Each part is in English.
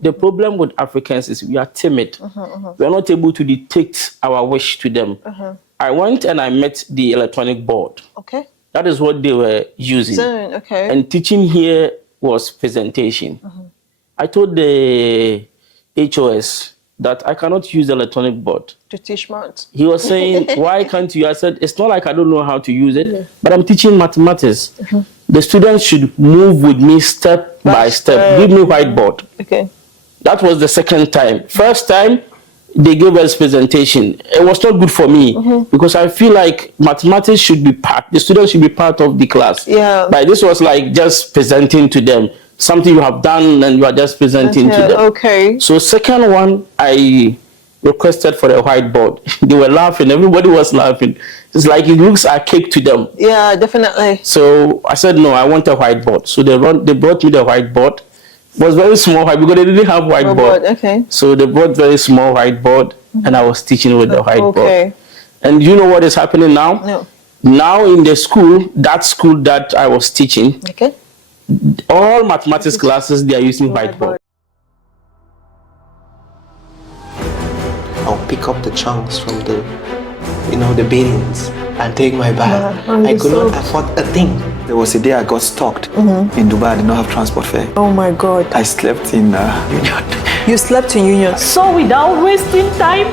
the problem with Africans is we are timid. We are not able to dictate our wish to them. I went and I met the electronic board. Okay. That is what they were using. Okay. And teaching here was presentation. I told the HOS that I cannot use the electronic board to teach maths. He was saying, why can't you? I said, it's not like I don't know how to use it, but I'm teaching mathematics. The students should move with me step by step. Give me whiteboard. Okay. That was the second time. First time, they gave us presentation. It was not good for me because I feel like mathematics should be the students should be part of the class. Yeah. But this was like just presenting to them. Something you have done and you are just presenting to them. Okay. So second one, I requested for a whiteboard. They were laughing. Everybody was laughing. It's like it looks archaic to them. Yeah, definitely. So I said, no, I want a whiteboard. So they brought me the whiteboard. It was very small because they didn't have whiteboard. Okay. So they brought very small whiteboard and I was teaching with the whiteboard. Okay. And you know what is happening now? No. Now in the school that I was teaching, okay, all mathematics classes, they are using whiteboard. I'll pick up the chunks from the beans and take my bag. I could not afford a thing. There was a day I got stuck in Dubai. I did not have transport fare. Oh my God. I slept in Union. You slept in Union? So without wasting time,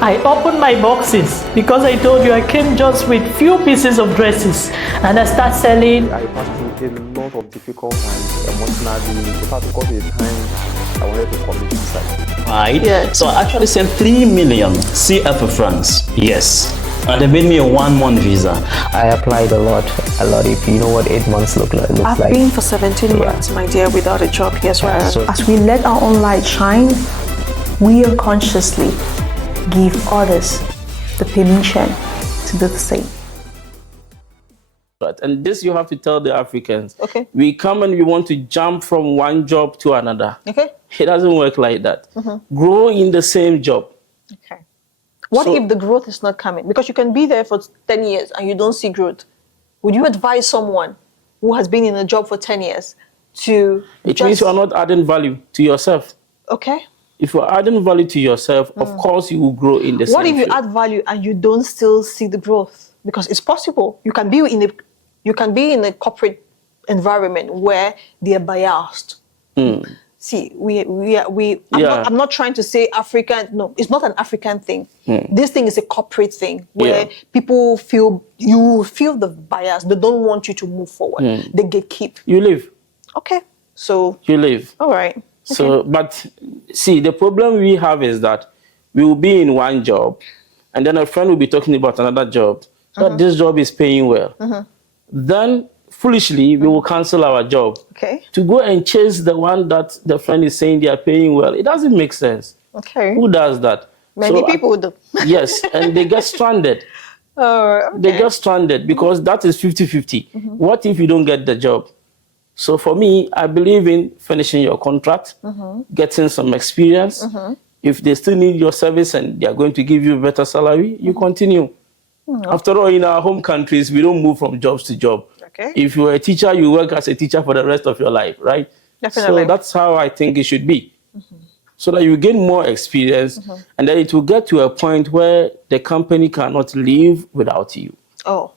I opened my boxes because I told you I came just with few pieces of dresses and I start selling. I passed through a lot of difficult times emotionally. In fact, because of the time I wanted to commit suicide. Right? Yeah. So I actually sent 3 million CF for France. Yes. And they made me a 1-month visa. I applied a lot. If you know what 8 months looks like. I've been for 17 months, my dear, without a job. Yes, right. So as we let our own light shine, we unconsciously give others the permission to do the same. Right. And this you have to tell the Africans. Okay. We come and we want to jump from one job to another. Okay. It doesn't work like that. Grow in the same job. Okay. What if the growth is not coming? Because you can be there for 10 years and you don't see growth. Would you advise someone who has been in a job for 10 years to It means you are not adding value to yourself. Okay. If you're adding value to yourself, of course you will grow in the same What if you field. add value and you don't still see the growth? Because it's possible. You can be in a corporate environment where they are biased. See, I'm not trying to say African. No, it's not an African thing. This thing is a corporate thing where people feel the bias. They don't want you to move forward. They gatekeep. You leave. Okay, so You leave. all right. So, but see, the problem we have is that we will be in one job, and then a friend will be talking about another job. That this job is paying well. Then, foolishly, we will cancel our job Okay. to go and chase the one that the friend is saying they are paying well. It doesn't make sense. Okay. Who does that? Many people do. Yes, and they get stranded. Okay. They get stranded because that is 50-50. What if you don't get the job? So for me, I believe in finishing your contract, getting some experience. If they still need your service and they are going to give you a better salary, you continue. After all, in our home countries, we don't move from jobs to job. Okay. If you're a teacher, you work as a teacher for the rest of your life, right? Definitely. So that's how I think it should be. So that you gain more experience and then it will get to a point where the company cannot live without you. Oh.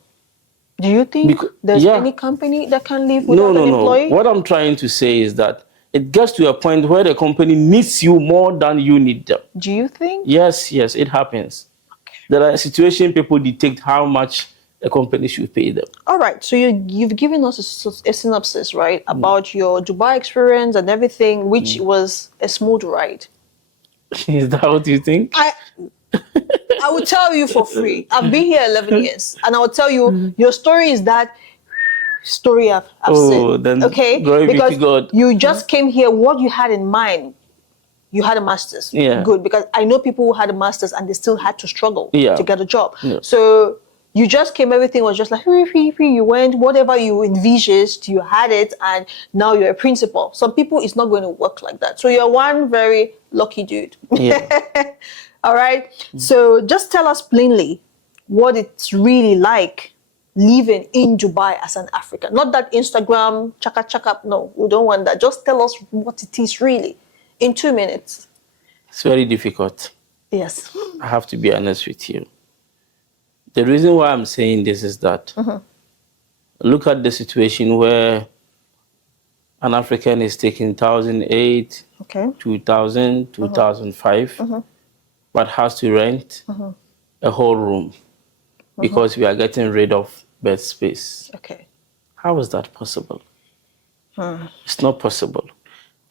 Do you think there's any company that can live without an employee? What I'm trying to say is that it gets to a point where the company needs you more than you need them. Do you think? Yes, it happens. Okay. There are situations people dictate how much a company should pay them. All right. So you've given us a synopsis, right, about your Dubai experience and everything, which was a smooth ride. Is that what you think? I will tell you for free. I've been here 11 years, and I will tell you your story is that story I've seen. Then okay, glory be to because God. you just came here. What you had in mind, you had a master's. Yeah. Good, because I know people who had a master's and they still had to struggle to get a job. Yeah. So you just came. Everything was just like you went. Whatever you envisaged, you had it, and now you're a principal. Some people, it's not going to work like that. So you're one very lucky dude. Yeah. All right. So just tell us plainly what it's really like living in Dubai as an African. Not that Instagram chaka chaka. No, we don't want that. Just tell us what it is really. In 2 minutes. It's very difficult. Yes. I have to be honest with you. The reason why I'm saying this is that look at the situation where an African is taking 1,008, 2,000, 2,005, but has to rent a whole room because we are getting rid of bed space. Okay. How is that possible? It's not possible.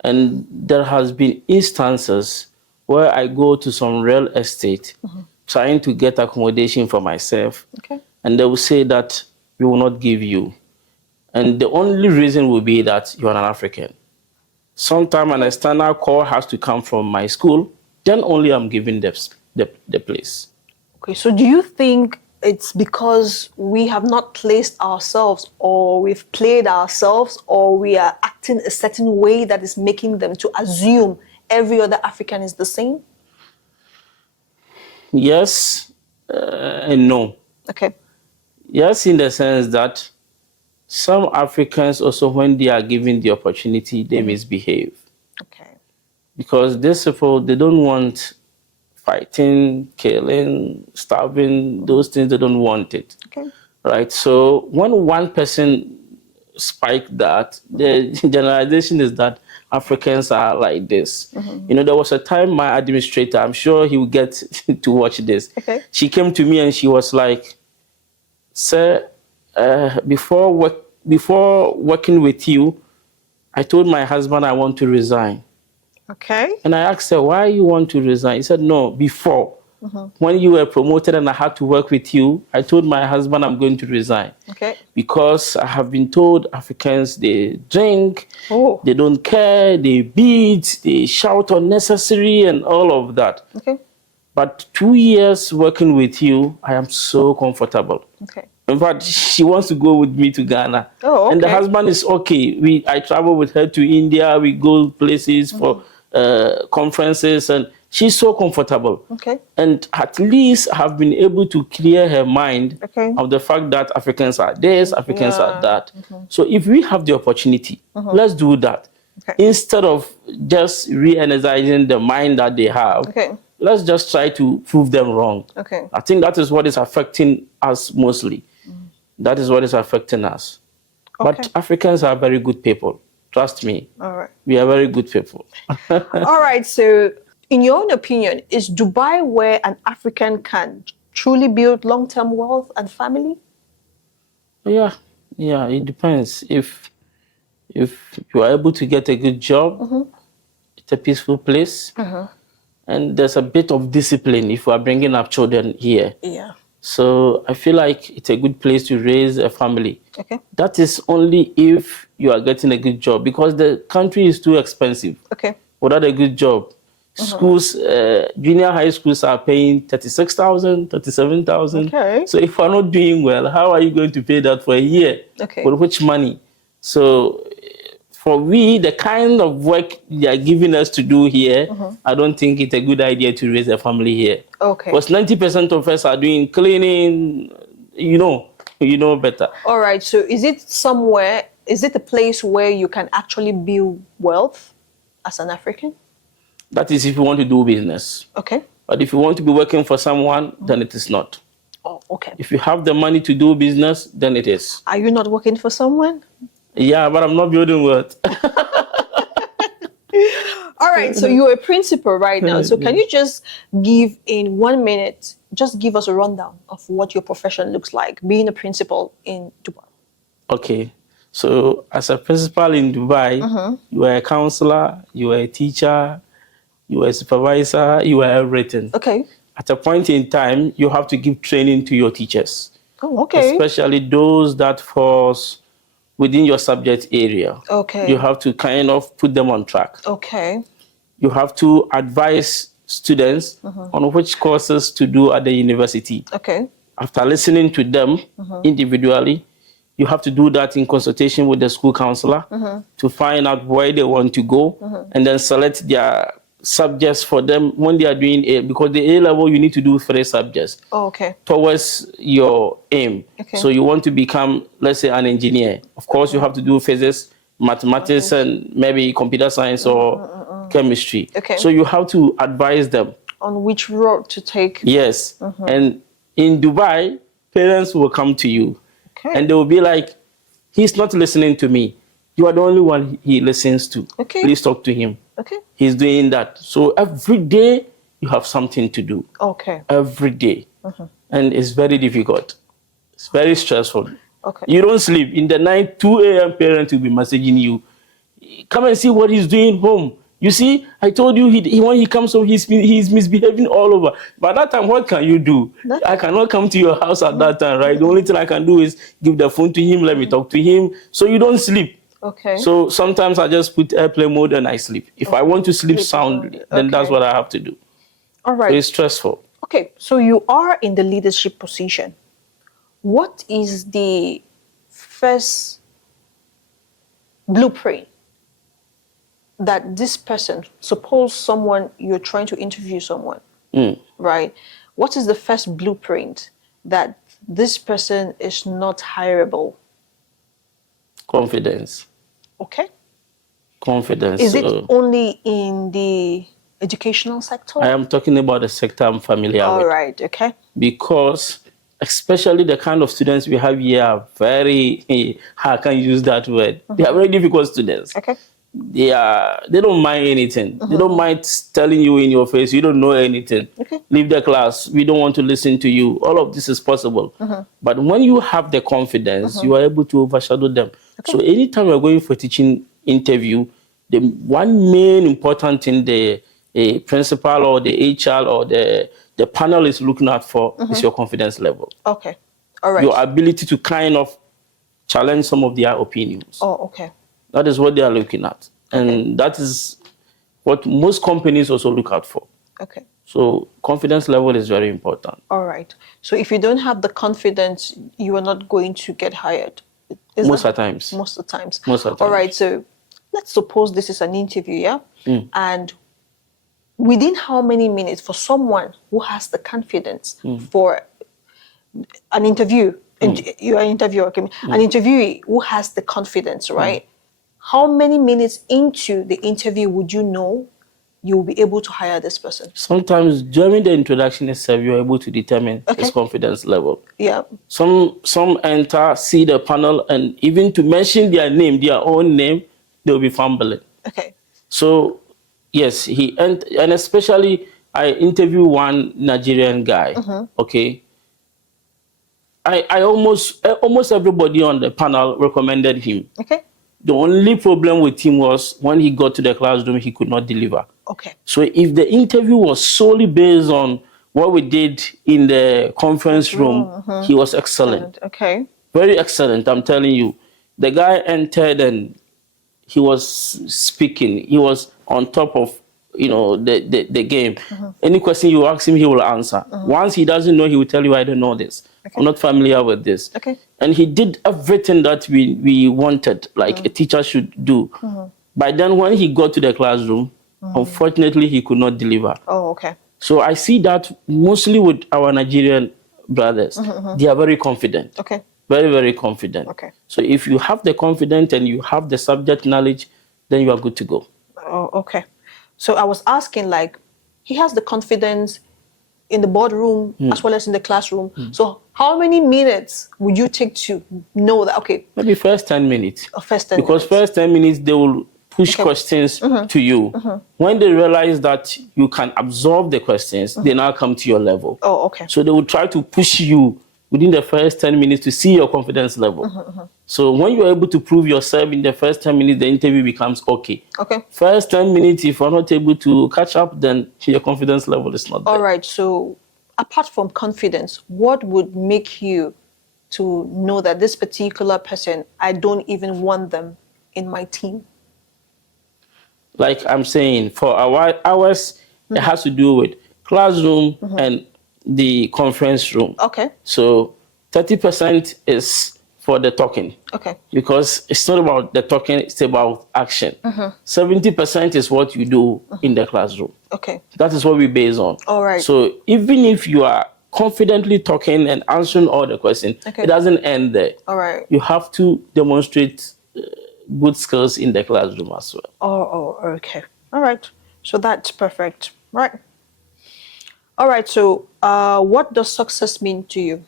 And there has been instances where I go to some real estate trying to get accommodation for myself, and they will say that we will not give you. And the only reason will be that you are an African. Sometimes an external call has to come from my school, then only I'm giving the place. Okay, so do you think it's because we have not placed ourselves, or we've played ourselves, or we are acting a certain way that is making them to assume every other African is the same? Yes and no. Okay. Yes, in the sense that some Africans also, when they are given the opportunity, they misbehave. Okay. Because these people, they don't want fighting, killing, starving, those things, they don't want it. Okay. Right? So when one person spiked that, the generalization is that Africans are like this. You know, there was a time my administrator, I'm sure he will get to watch this. Okay. She came to me and she was like, "Sir, before working with you, I told my husband I want to resign." Okay. And I asked her, "Why you want to resign?" He said, "No, before, when you were promoted and I had to work with you, I told my husband I'm going to resign. Okay. Because I have been told Africans, they drink, Oh. they don't care, they beat, they shout unnecessary and all of that. Okay. But 2 years working with you, I am so comfortable." Okay. In fact, she wants to go with me to Ghana. Oh, okay. And the husband is okay. I travel with her to India. We go places for conferences, and she's so comfortable. Okay. And at least have been able to clear her mind Okay. of the fact that Africans are this, Africans are that. So if we have the opportunity, let's do that. Okay. Instead of just re-energizing the mind that they have, Okay. let's just try to prove them wrong. Okay. I think that is what is affecting us mostly. That is what is affecting us. Okay. But Africans are very good people. Trust me. All right. We are very good people. All right. So, in your own opinion, is Dubai where an African can truly build long-term wealth and family? Yeah, it depends. If you are able to get a good job, it's a peaceful place, and there's a bit of discipline if you are bringing up children here. Yeah. So I feel like it's a good place to raise a family. Okay. That is only if you are getting a good job, because the country is too expensive. Okay. Without a good job, schools, junior high schools are paying 36,000, 37,000. Okay. So if you are not doing well, how are you going to pay that for a year? Okay. For which money? So for we, the kind of work they are giving us to do here, I don't think it's a good idea to raise a family here. Okay. Because 90% of us are doing cleaning, you know better. All right. So is it a place where you can actually build wealth as an African? That is if you want to do business. Okay. But if you want to be working for someone, then it is not. Oh, okay. If you have the money to do business, then it is. Are you not working for someone? Yeah, but I'm not building wealth. All right, so you're a principal right now. So can you just give in 1 minute, just give us a rundown of what your profession looks like, being a principal in Dubai? Okay. So as a principal in Dubai, you are a counselor, you are a teacher, you are a supervisor, you are everything. Okay. At a point in time, you have to give training to your teachers. Oh, okay. Especially those that falls within your subject area. Okay. You have to kind of put them on track. Okay. You have to advise students on which courses to do at the university. Okay. After listening to them individually, you have to do that in consultation with the school counselor to find out where they want to go and then select their subjects for them when they are doing A, because the A level you need to do 3 subjects towards your aim. Okay. So you want to become, let's say, an engineer. Of course, you have to do physics, mathematics, and maybe computer science or chemistry. Okay. So you have to advise them on which road to take. Yes. And in Dubai, parents will come to you and they will be like, he's not listening to me. You are the only one he listens to. Okay. Please talk to him. Okay. He's doing that. So every day you have something to do. Okay. Every day. And it's very difficult. It's very stressful. Okay. You don't sleep. In the night, 2 a.m. parents will be messaging you. Come and see what he's doing home. You see, I told you when he comes home, he's misbehaving all over. By that time, what can you do? I cannot come to your house at that time, right? The only thing I can do is give the phone to him, let me talk to him. So you don't sleep. Okay. So sometimes I just put airplane mode and I sleep. If I want to sleep soundly, then that's what I have to do. All right. So it's stressful. Okay, so you are in the leadership position. What is the first blueprint that this person, suppose someone, you're trying to interview someone, right? What is the first blueprint that this person is not hireable? Confidence. Okay. Confidence. Is it only in the educational sector? I am talking about the sector I'm familiar with. All right, okay. Because especially the kind of students we have here are very, how can you use that word? They are very difficult students. Okay. They don't mind anything. They don't mind telling you in your face, you don't know anything. Okay. Leave the class. We don't want to listen to you. All of this is possible. But when you have the confidence, you are able to overshadow them. Okay. So anytime you're going for a teaching interview, the one main important thing the principal or the HR or the panel is looking out for is your confidence level. Okay. All right. Your ability to kind of challenge some of their opinions. Oh, okay. That is what they are looking at. And that is what most companies also look out for. Okay. So confidence level is very important. All right. So if you don't have the confidence, you are not going to get hired. Most of the times. Most of the times. Most of the times. All right. So let's suppose this is an interview, yeah? And within how many minutes for someone who has the confidence for an interview, you are an interviewer, okay? An interviewee who has the confidence, right? How many minutes into the interview would you know you will be able to hire this person? Sometimes during the introduction itself, you're able to determine his confidence level. Yeah. Some enter, see the panel, and even to mention their name, their own name, they'll be fumbling. Okay. So, yes, and especially I interviewed one Nigerian guy, okay? I almost everybody on the panel recommended him. Okay. The only problem with him was when he got to the classroom, he could not deliver. Okay. So if the interview was solely based on what we did in the conference room, he was excellent. Okay. Very excellent, I'm telling you. The guy entered and he was speaking. He was on top of, the game. Any question you ask him, he will answer. Once he doesn't know, he will tell you, I don't know this. Okay. I'm not familiar with this. Okay. And he did everything that we wanted, like a teacher should do. By then, when he got to the classroom, unfortunately, he could not deliver. Oh, okay. So I see that mostly with our Nigerian brothers. They are very confident. Okay. Very, very confident. Okay. So if you have the confidence and you have the subject knowledge, then you are good to go. Oh, okay. So I was asking, like, he has the confidence in the boardroom as well as in the classroom. So how many minutes would you take to know that, okay? Maybe first 10 minutes. First 10 because minutes. First 10 minutes, they will push questions to you. When they realize that you can absorb the questions, they now come to your level. Oh, okay. So they will try to push you within the first 10 minutes to see your confidence level. So when you're able to prove yourself in the first 10 minutes, the interview becomes okay. Okay. First 10 minutes, if you're not able to catch up, then your confidence level is not there. All right. So apart from confidence, what would make you to know that this particular person, I don't even want them in my team? Like I'm saying, for ours, it has to do with classroom and the conference room. Okay. So 30% is for the talking. Okay. Because it's not about the talking, it's about action. 70% is what you do in the classroom. Okay. That is what we base on. All right. So even if you are confidently talking and answering all the questions, it doesn't end there. All right. You have to demonstrate good skills in the classroom as well. Oh, okay. All right. So that's perfect, right? All right. So, what does success mean to you?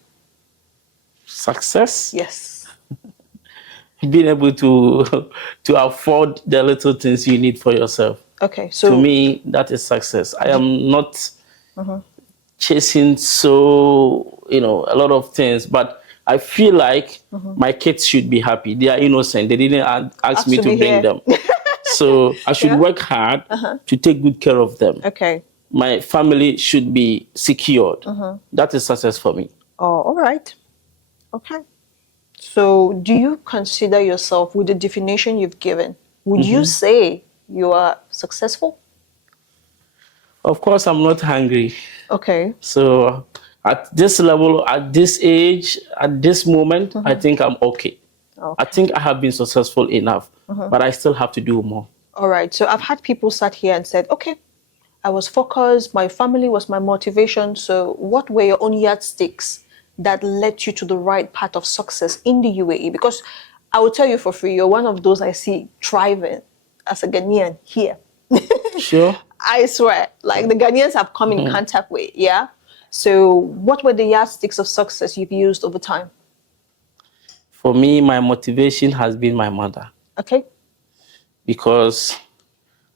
Success? Yes. Being able to to afford the little things you need for yourself. Okay. So, To me, that is success. I am not chasing a lot of things, but I feel like my kids should be happy. They are innocent. They didn't ask me to be bring here. them. So I should Yeah. work hard to take good care of them. Okay. My family should be secured. That is success for me. Oh, all right. Okay. So, do you consider yourself, with the definition you've given, would you say you are successful? Of course, I'm not hungry. Okay. So at this level, at this age, at this moment, I think I'm okay. I think I have been successful enough, but I still have to do more. All right. So, I've had people sat here and said, okay, I was focused, my family was my motivation. So, what were your own yardsticks that led you to the right path of success in the UAE? Because I will tell you for free, you're one of those I see thriving as a Ghanaian here. Sure. I swear, like the Ghanaians have come in contact with, yeah? So what were the yardsticks of success you've used over time? For me, my motivation has been my mother. Okay. Because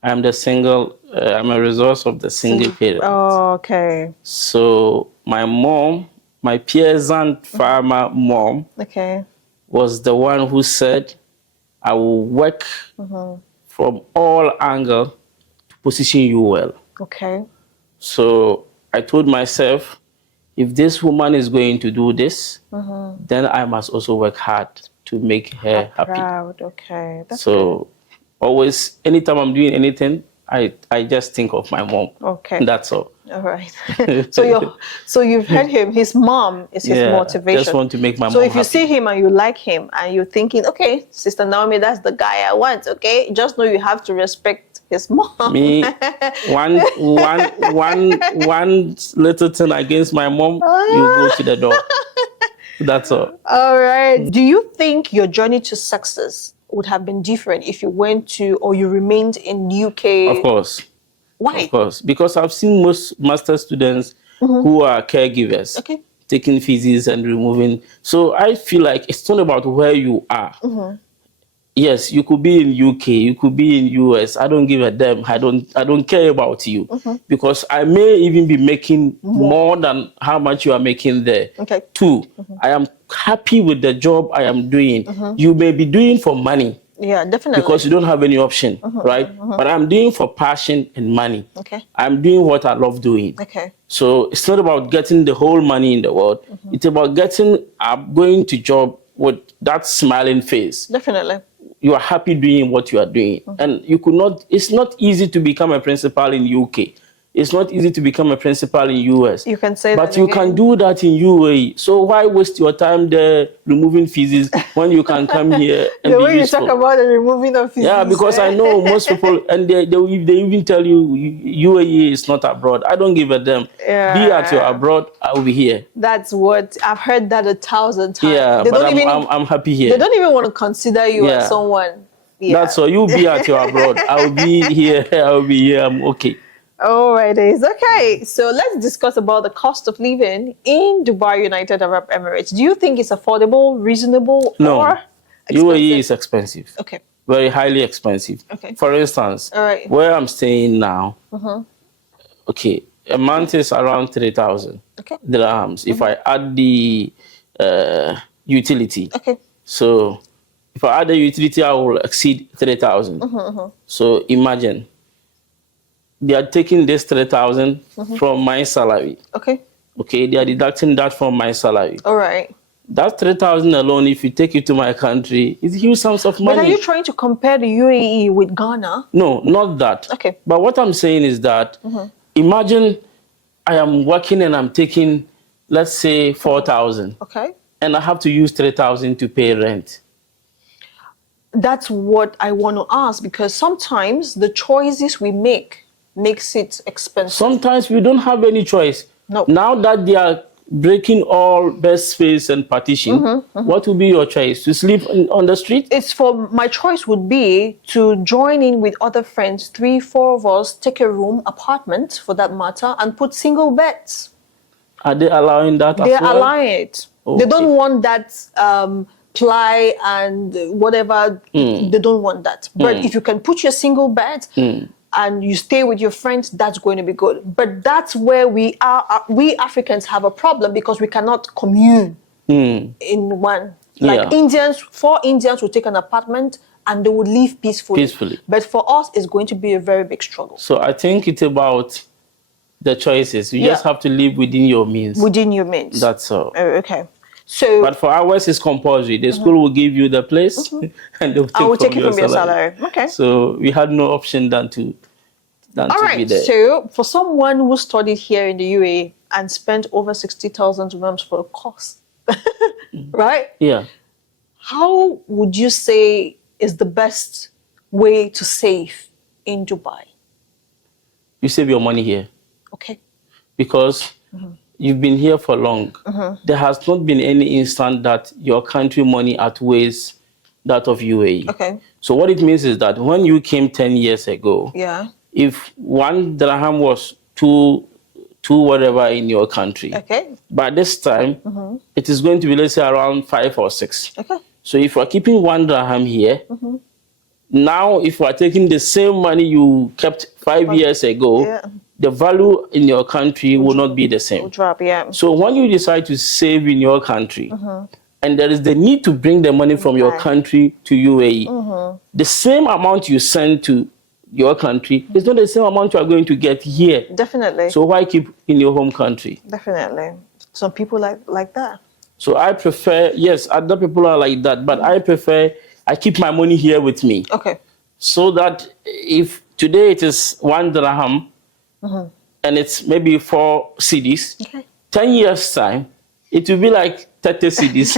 I'm I'm a resource of the single parent. Oh, okay. So my mom, my peasant farmer mom, Okay. was the one who said, I will work from all angles to position you well. Okay. So I told myself, if this woman is going to do this, then I must also work hard to make her happy. Proud. Okay. That's So always, anytime I'm doing anything, I just think of my mom. Okay. That's all. all right. So you've heard him. His mom is his motivation. Just want to make my So mom if you happy. see him and you like him and you're thinking, okay, Sister Naomi, that's the guy I want. Okay, just know you have to respect his mom. Me, one little thing against my mom, you go to the door. That's all. All right. Do you think your journey to success would have been different if you went to or you remained in UK? Of course. Why? Of course. Because I've seen most master students who are caregivers Okay. taking feces and removing. So I feel like it's not about where you are. Yes, you could be in UK, you could be in US. I don't give a damn. I don't care about you because I may even be making more than how much you are making there. Okay. Two, I am happy with the job I am doing. You may be doing for money Yeah, definitely. because you don't have any option, right? But I'm doing for passion and money. Okay. I'm doing what I love doing. Okay. So it's not about getting the whole money in the world. It's about going to job with that smiling face. Definitely. You are happy doing what you are doing. And it's not easy to become a principal in UK. It's not easy to become a principal in US. You can say but that you again. can do that in UAE. So why waste your time there removing feces when you can come here and The be way you useful? talk about the removing of feces. Yeah, because I know most people, and they even tell you UAE is not abroad. I don't give a damn. Yeah. Be at your abroad, I'll be here. That's what I've heard that 1,000 times. Yeah, They but don't even I'm happy here. they don't even want to consider you Yeah. as someone. Yeah. That's all. You be at your abroad. I'll be here. I'll be here. I'm okay. All right, it's okay. So let's discuss about the cost of living in Dubai, United Arab Emirates. Do you think it's affordable, reasonable, No. or UAE is expensive. Okay. Very highly expensive. Okay. For instance, All right. where I'm staying now, okay, a month is around 3,000 Okay. dirhams. If I add the utility, Okay. so if I add the utility, I will exceed 3,000. So imagine they are taking this 3,000 from my salary. Okay. Okay, they are deducting that from my salary. All right. That 3,000 alone, if you take it to my country, it's huge sums of money. But are you trying to compare the UAE with Ghana? No, not that. Okay. But what I'm saying is that imagine I am working and I'm taking, let's say, 4,000, Okay. and I have to use 3,000 to pay rent. That's what I want to ask, because sometimes the choices we makes it expensive. Sometimes we don't have any choice. No. Now that they are breaking all bed space and partition, what would be your choice? To sleep on the street? It's for my choice would be to join in with other friends, 3, 4 of us, take a room, apartment for that matter, and put single beds. Are they allowing that They're as well? allowing it. Okay. They don't want that ply and whatever. They don't want that. But if you can put your single bed and you stay with your friends, that's going to be good. But that's where we Africans have a problem, because we cannot commune in one. Like Indians, 4 Indians will take an apartment and they would live peacefully. But for us, it's going to be a very big struggle. So I think it's about the choices. You just have to live within your means. Within your means. That's all. Oh, okay. So, but for ours, it's compulsory. The school will give you the place, and they will take it from your salary. Okay. So we had no option than to be there. So for someone who studied here in the UAE and spent over 60,000 dirhams for a course, right? Yeah. How would you say is the best way to save in Dubai? You save your money here. Okay. Because you've been here for long. There has not been any instant that your country money outweighs that of UAE. Okay. So what it means is that when you came 10 years ago, if 1 dirham was two whatever in your country, by this time, it is going to be, let's say, around 5 or 6. Okay. So if you are keeping 1 dirham here, now if you are taking the same money you kept 5 years ago, the value in your country will not be the same. Will drop, So when you decide to save in your country, and there is the need to bring the money from your country to UAE, the same amount you send to your country is not the same amount you are going to get here. Definitely. So why keep in your home country? Definitely. Some people like that. So I prefer, yes, other people are like that, but I prefer, I keep my money here with me. Okay. So that if today it is 1 dirham, and it's maybe 4 cedis, 10 years time, it will be like 30 cedis.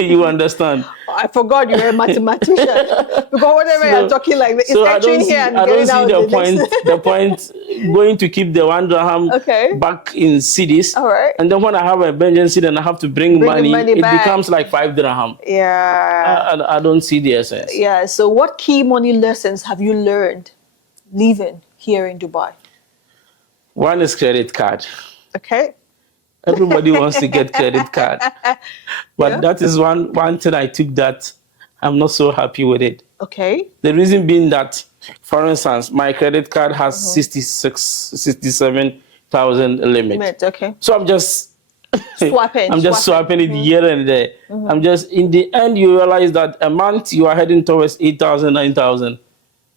You understand? I forgot you're a mathematician. Because whenever you're talking like this, it's entering here and getting out. The point going to keep the 1 dirham back in cedis. All right. And then when I have an emergency, then I have to bring money it back. becomes like 5 dirham. Yeah. I don't see the essence. Yeah. So what key money lessons have you learned living here in Dubai? One is credit card. Okay. Everybody wants to get credit card. But that is one thing I took that I'm not so happy with it. Okay. The reason being that, for instance, my credit card has 67,000 limit. Okay. So I'm just swapping. Swapping it here and there. I'm just, in the end, you realize that a month you are heading towards 8,000, 9,000.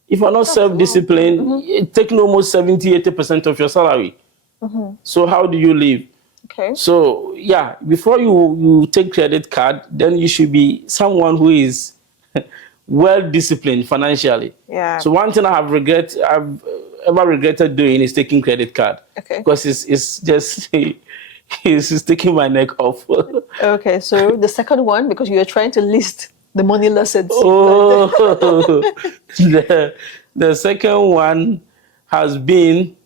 If you're not self-disciplined, it takes almost 70-80% of your salary. So how do you live? Okay. So yeah, before you take credit card, then you should be someone who is well disciplined financially. Yeah. So one thing I've ever regretted doing is taking credit card. Okay. Because it's just it's taking my neck off. Okay. So the second one, because you are trying to list the money lessons. Oh, the second one has been.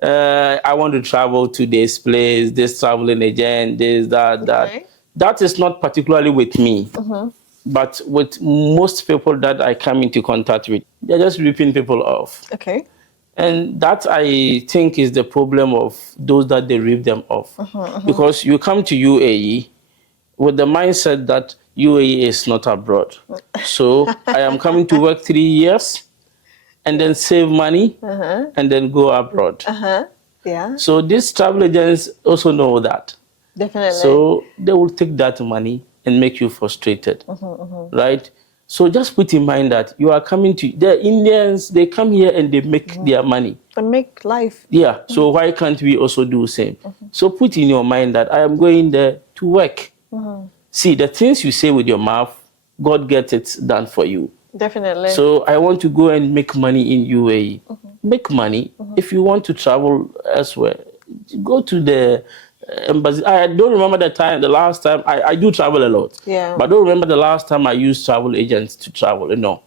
I want to travel to this place, this traveling agent, this, that. That is not particularly with me, but with most people that I come into contact with, they're just ripping people off. Okay. And that, I think, is the problem of those that they rip them off. Because you come to UAE with the mindset that UAE is not abroad. So I am coming to work 3 years, and then save money, and then go abroad. Yeah. So these travel agents also know that. Definitely. So they will take that money and make you frustrated, right? So just put in mind that you are coming to, the Indians, they come here and they make their money. They make life. Yeah, so why can't we also do the same? So put in your mind that I am going there to work. See, the things you say with your mouth, God gets it done for you. Definitely. So I want to go and make money in UAE. Make money. If you want to travel elsewhere, go to the embassy. I don't remember the last time. I do travel a lot. Yeah. But I don't remember the last time I used travel agents to travel. No.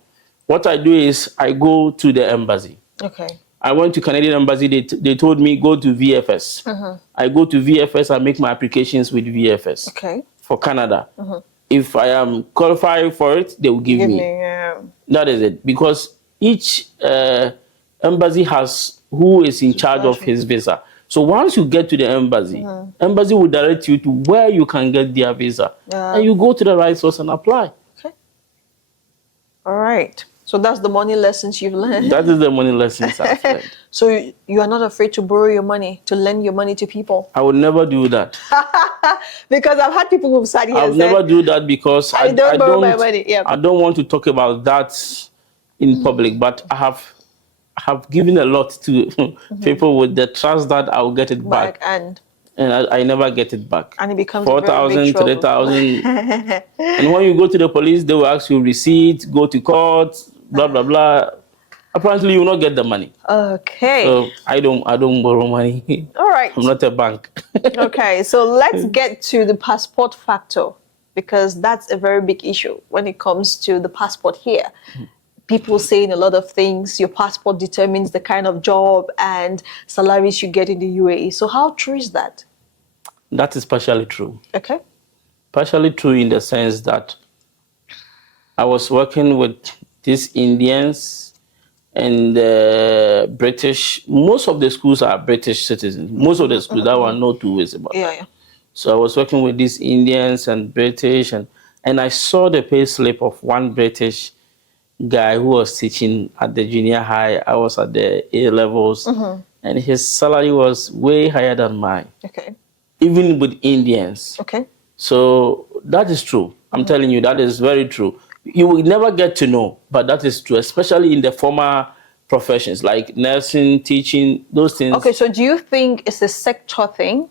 What I do is I go to the embassy. Okay. I went to Canadian Embassy. They told me go to VFS. I go to VFS. I make my applications with VFS. Okay. For Canada. If I am qualified for it, they will give me. That is it. Because each embassy has who is in charge of his visa. So once you get to the embassy, embassy will direct you to where you can get their visa. And you go to the right source and apply. Okay. All right. So that's the money lessons you've learned. That is the money lessons I've learned. So you are not afraid to borrow your money, to lend your money to people? I would never do that. Because I've had people who've sat here I would never do that because I don't borrow my money. Yeah. I don't want to talk about that in public, but I have given a lot to people with the trust that I'll get it back. And I never get it back. And it becomes 4,000, 3,000. And when you go to the police, they will ask you receipt, go to court, blah, blah, blah. Apparently, you will not get the money. Okay. So I don't borrow money. All right. I'm not a bank. Okay, so let's get to the passport factor, because that's a very big issue when it comes to the passport here. People saying a lot of things. Your passport determines the kind of job and salaries you get in the UAE. So how true is that? That is partially true. Okay. Partially true in the sense that I was working with these Indians and British. Most of the schools are British citizens. Most of the schools, that one, no two ways about it. Yeah. So I was working with these Indians and British, and I saw the pay slip of one British guy who was teaching at the junior high. I was at the A levels, and his salary was way higher than mine. Okay. Even with Indians. Okay. So that is true. I'm telling you, that is very true. You will never get to know, but that is true, especially in the former professions like nursing, teaching, those things. Okay, so do you think it's a sector thing?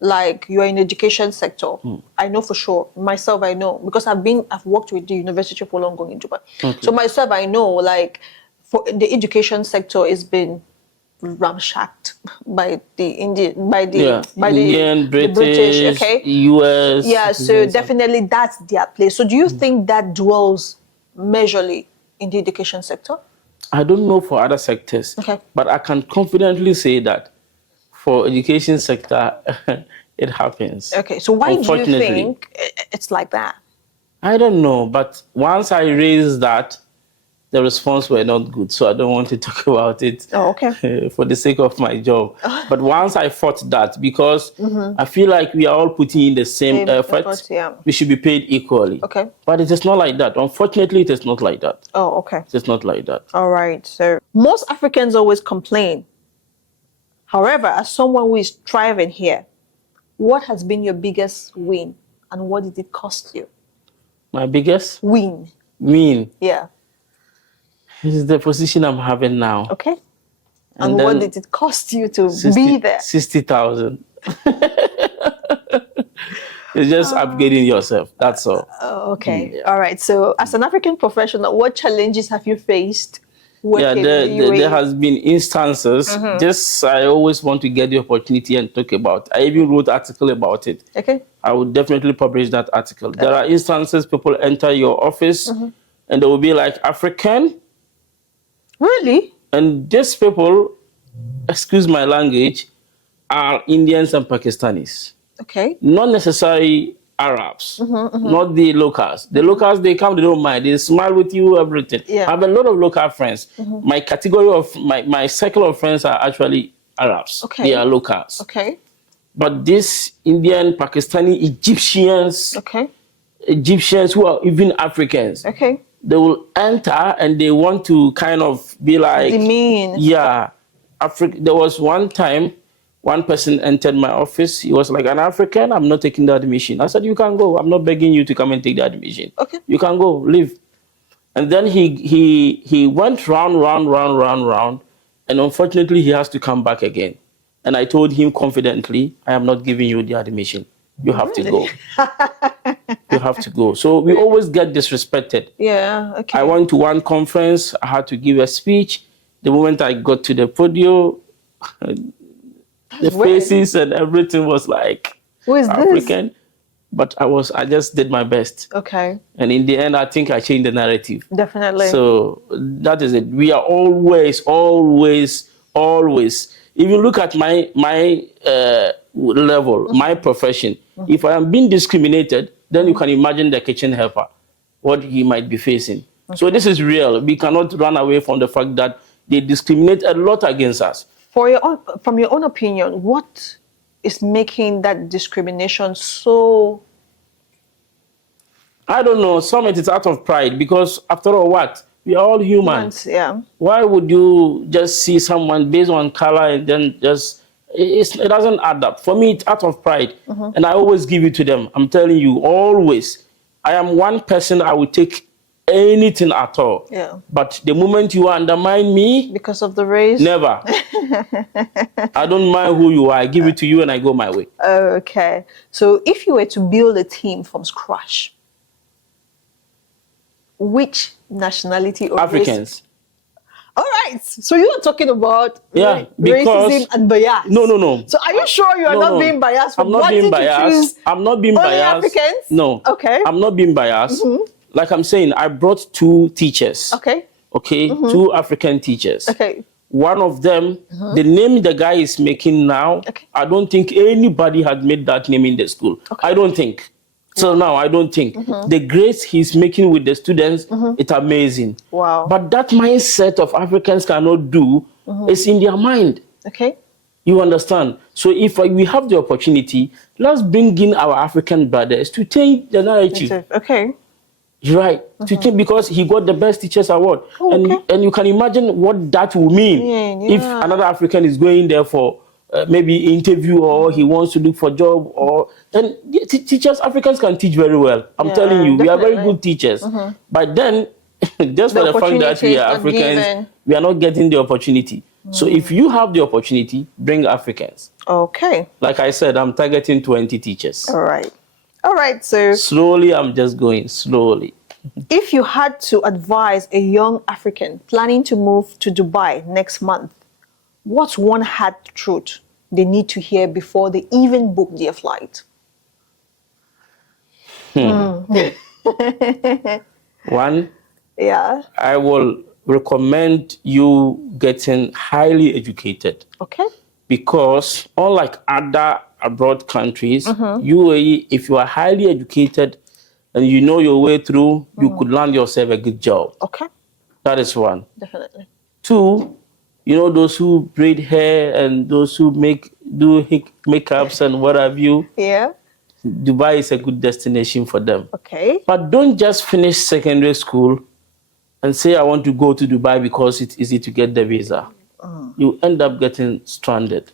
Like you're in the education sector? I know for sure. Myself, I know, because I've worked with the University of Wollongong in Dubai. Okay. So myself, I know, like, for the education sector has been ramshacked by the Indian, Indian, the British, okay, US. Yeah, so definitely that's their place. So do you think that dwells majorly in the education sector? I don't know for other sectors, okay, but I can confidently say that for education sector, it happens. Okay, so why do you think it's like that? I don't know, but once I raised that, the response were not good, so I don't want to talk about it. Oh, okay. For the sake of my job. But once I fought that, because I feel like we are all putting in the same effort, yeah. We should be paid equally. Okay. But it is not like that. Unfortunately, it is not like that. Oh, okay. It is not like that. All right. So most Africans always complain. However, as someone who is thriving here, what has been your biggest win, and what did it cost you? My biggest win? Yeah. This is the position I'm having now. Okay. And what did it cost you to be there? 60,000. It's just upgrading yourself. That's all. Okay. Yeah. All right. So as an African professional, what challenges have you faced? There has been instances. Just I always want to get the opportunity and talk about. I even wrote an article about it. Okay. I would definitely publish that article. Okay. There are instances people enter your office and they will be like, African. Really? And these people, excuse my language, are Indians and Pakistanis. Okay. Not necessarily Arabs, not the locals. The locals, they come, they don't mind. They smile with you, everything. Yeah. I have a lot of local friends. My category of, my circle of friends are actually Arabs. Okay. They are locals. Okay. But these Indian, Pakistani, Egyptians, okay, Egyptians who are even Africans, okay, they will enter and they want to kind of be like, demean. Yeah. There was one time, one person entered my office. He was like, an African, I'm not taking the admission. I said, you can go. I'm not begging you to come and take the admission. Okay. You can go, leave. And then he went round. And unfortunately, he has to come back again. And I told him confidently, I am not giving you the admission. You have to go. You have to go. So we always get disrespected. Yeah, okay. I went to one conference. I had to give a speech. The moment I got to the podium, the faces and everything was like, who is African. This? But I just did my best. Okay. And in the end, I think I changed the narrative. Definitely. So that is it. We are always Always. If you look at my level, my profession, if I am being discriminated, then you can imagine the kitchen helper, what he might be facing. So this is real. We cannot run away from the fact that they discriminate a lot against us. From your own opinion, what is making that discrimination so? I don't know. Some it is out of pride because after all, what? We are all humans. Yeah. Why would you just see someone based on color and then just it doesn't add up? For me, it's out of pride, and I always give it to them. I'm telling you, always. I am one person. I will take anything at all. Yeah. But the moment you undermine me, because of the race, never. I don't mind who you are. I give it to you, and I go my way. Okay. So, if you were to build a team from scratch, which nationality or Africans. Race? All right. So you are talking about because, racism and bias. No. So are you sure you are not being biased? I'm not being biased. I'm not being biased. Africans? No. Okay. I'm not being biased. Like I'm saying, I brought 2 teachers. Okay. 2 African teachers. Okay. One of them, the name the guy is making now, I don't think anybody had made that name in the school. Okay. I don't think. So now, I don't think. The grades he's making with the students, it's amazing. Wow. But that mindset of Africans cannot do is in their mind. Okay. You understand? So if we have the opportunity, let's bring in our African brothers to change the narrative. Okay. Right. To change, because he got the best teachers award. And you can imagine what that will mean if another African is going there for maybe interview or he wants to look for job or then teachers, Africans can teach very well. I'm telling you, definitely. we are very good teachers. But then just for the fact that we are Africans, we are not getting the opportunity. So if you have the opportunity, bring Africans. Okay. Like I said, I'm targeting 20 teachers. All right. All right. So slowly, I'm just going slowly. If you had to advise a young African planning to move to Dubai next month, what's one hard truth they need to hear before they even book their flight? One, I will recommend you getting highly educated. Okay. Because unlike other abroad countries, UAE, if you are highly educated and you know your way through, you could land yourself a good job. Okay. That is one. Definitely. 2, you know, those who braid hair and those who do makeups and what have you. Yeah. Dubai is a good destination for them. Okay. But don't just finish secondary school and say, I want to go to Dubai because it's easy to get the visa. You end up getting stranded.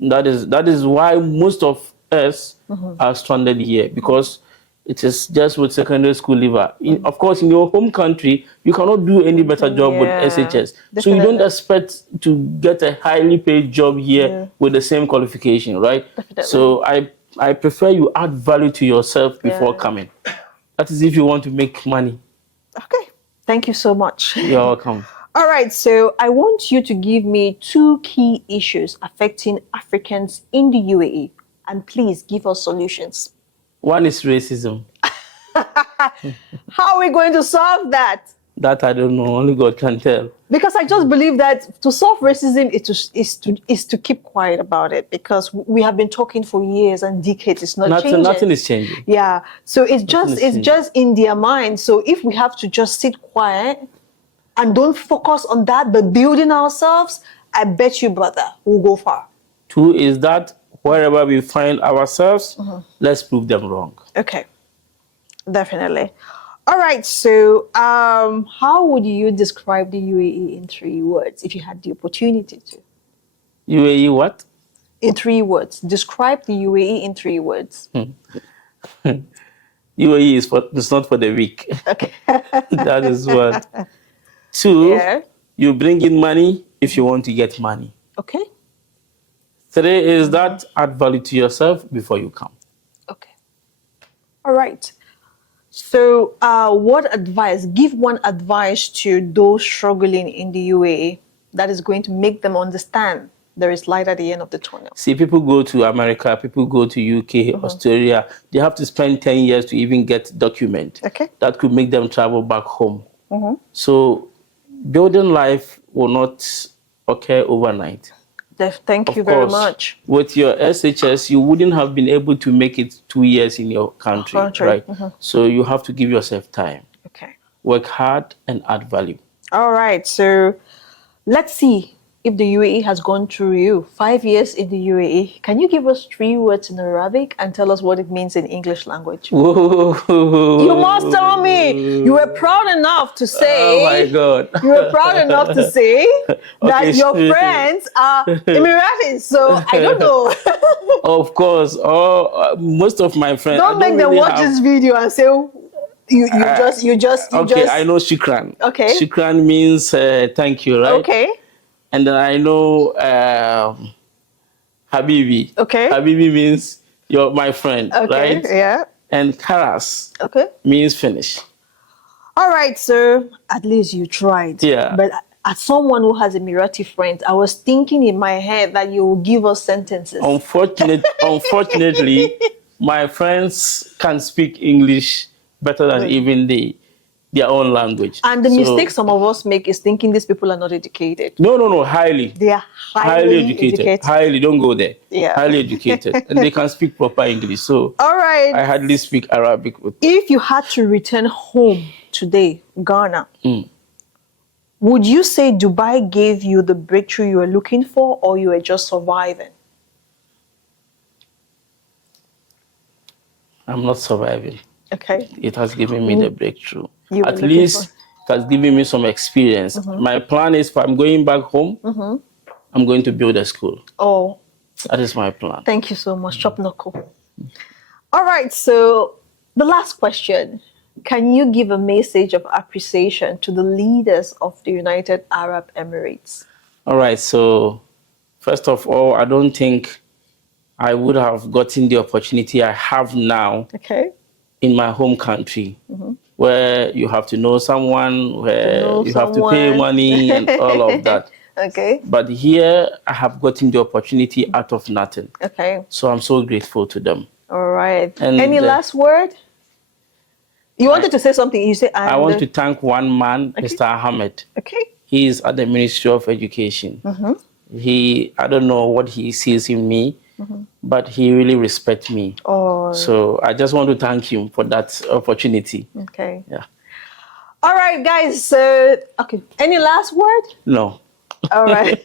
That is why most of us are stranded here, because it is just with secondary school leaver. Of course, in your home country, you cannot do any better job with SHS. Definitely. So you don't expect to get a highly paid job here with the same qualification, right? Definitely. So I prefer you add value to yourself before coming. That is if you want to make money. Okay. Thank you so much. You're welcome. All right. So I want you to give me 2 key issues affecting Africans in the UAE. And please give us solutions. One is racism. How are we going to solve that? That I don't know. Only God can tell. Because I just believe that to solve racism is to keep quiet about it, because we have been talking for years and decades. It's not changing. Nothing is changing. Yeah. So it's just in their mind. So if we have to just sit quiet and don't focus on that, but building ourselves, I bet you, brother, we'll go far. 2 is that wherever we find ourselves, let's prove them wrong. Okay. Definitely. All right. So how would you describe the UAE in 3 words if you had the opportunity to? UAE what? In 3 words. Describe the UAE in 3 words. UAE it's not for the weak. Okay. That is what. 2, you bring in money if you want to get money. Okay. 3 is that add value to yourself before you come. Okay. All right. So give one advice to those struggling in the UAE that is going to make them understand there is light at the end of the tunnel. See, people go to America, people go to UK, Australia. They have to spend 10 years to even get document. Okay. That could make them travel back home. So building life will not occur overnight. Thank you Of very course, much. with your SHS, you wouldn't have been able to make it 2 years in your country, right? So you have to give yourself time. Okay. Work hard and add value. All right. So let's see if the UAE has gone through you. 5 years in the UAE. Can you give us 3 words in Arabic and tell us what it means in English language? Whoa. You must tell me. You were proud enough to say. Oh my God. You were proud enough to say that Okay. your friends are Emiratis. So I don't know. Of course. Most of my friends. Don't make them really watch this video and say you okay, just. I know shukran. Okay. Shukran means thank you, right? Okay. And then I know Habibi. Okay. Habibi means you're my friend, Okay. right? Yeah. And Karas Okay. means finish. All right, sir. At least you tried. Yeah. But as someone who has Emirati friends, I was thinking in my head that you will give us sentences. Unfortunately, my friends can speak English better than even their own language. And the mistake some of us make is thinking these people are not educated. No, highly. They are highly educated. Highly, don't go there. Yeah. Highly educated. And they can speak proper English. So All right. I hardly speak Arabic with them. If you had to return home today, Ghana, would you say Dubai gave you the breakthrough you were looking for, or you were just surviving? I'm not surviving. Okay. It has given me the breakthrough. You were At looking least it has given me some experience. My plan is if I'm going back home, I'm going to build a school. Oh, That is my plan. thank you so much, Chop Knuckle. All right, so the last question. Can you give a message of appreciation to the leaders of the United Arab Emirates? All right, so first of all, I don't think I would have gotten the opportunity I have now Okay. in my home country, where you have to know someone, where you have to pay money and all of that. Okay. But here, I have gotten the opportunity out of nothing. Okay. So I'm so grateful to them. All right. And, Any last word? You wanted to say something. You say, I want to thank one man, Mr. Ahmed. Okay. He is at the Ministry of Education. I don't know what he sees in me, but he really respects me. Oh. So I just want to thank him for that opportunity. Okay. Yeah. All right, guys. So, okay. Any last word? No. All right.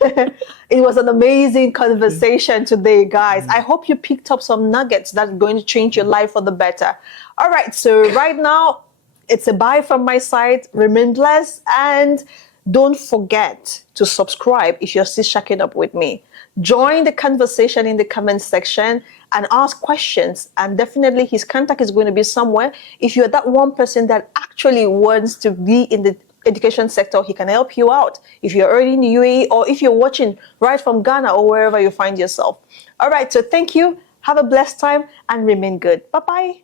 It was an amazing conversation today, guys. I hope you picked up some nuggets that are going to change your life for the better. All right. So right now, it's a bye from my side. Remain blessed. And don't forget to subscribe if you're still shacking up with me. Join the conversation in the comment section and ask questions. And definitely his contact is going to be somewhere. If you're that one person that actually wants to be in the education sector, he can help you out. If you're already in the UAE or if you're watching right from Ghana or wherever you find yourself. All right, so thank you. Have a blessed time and remain good. Bye-bye.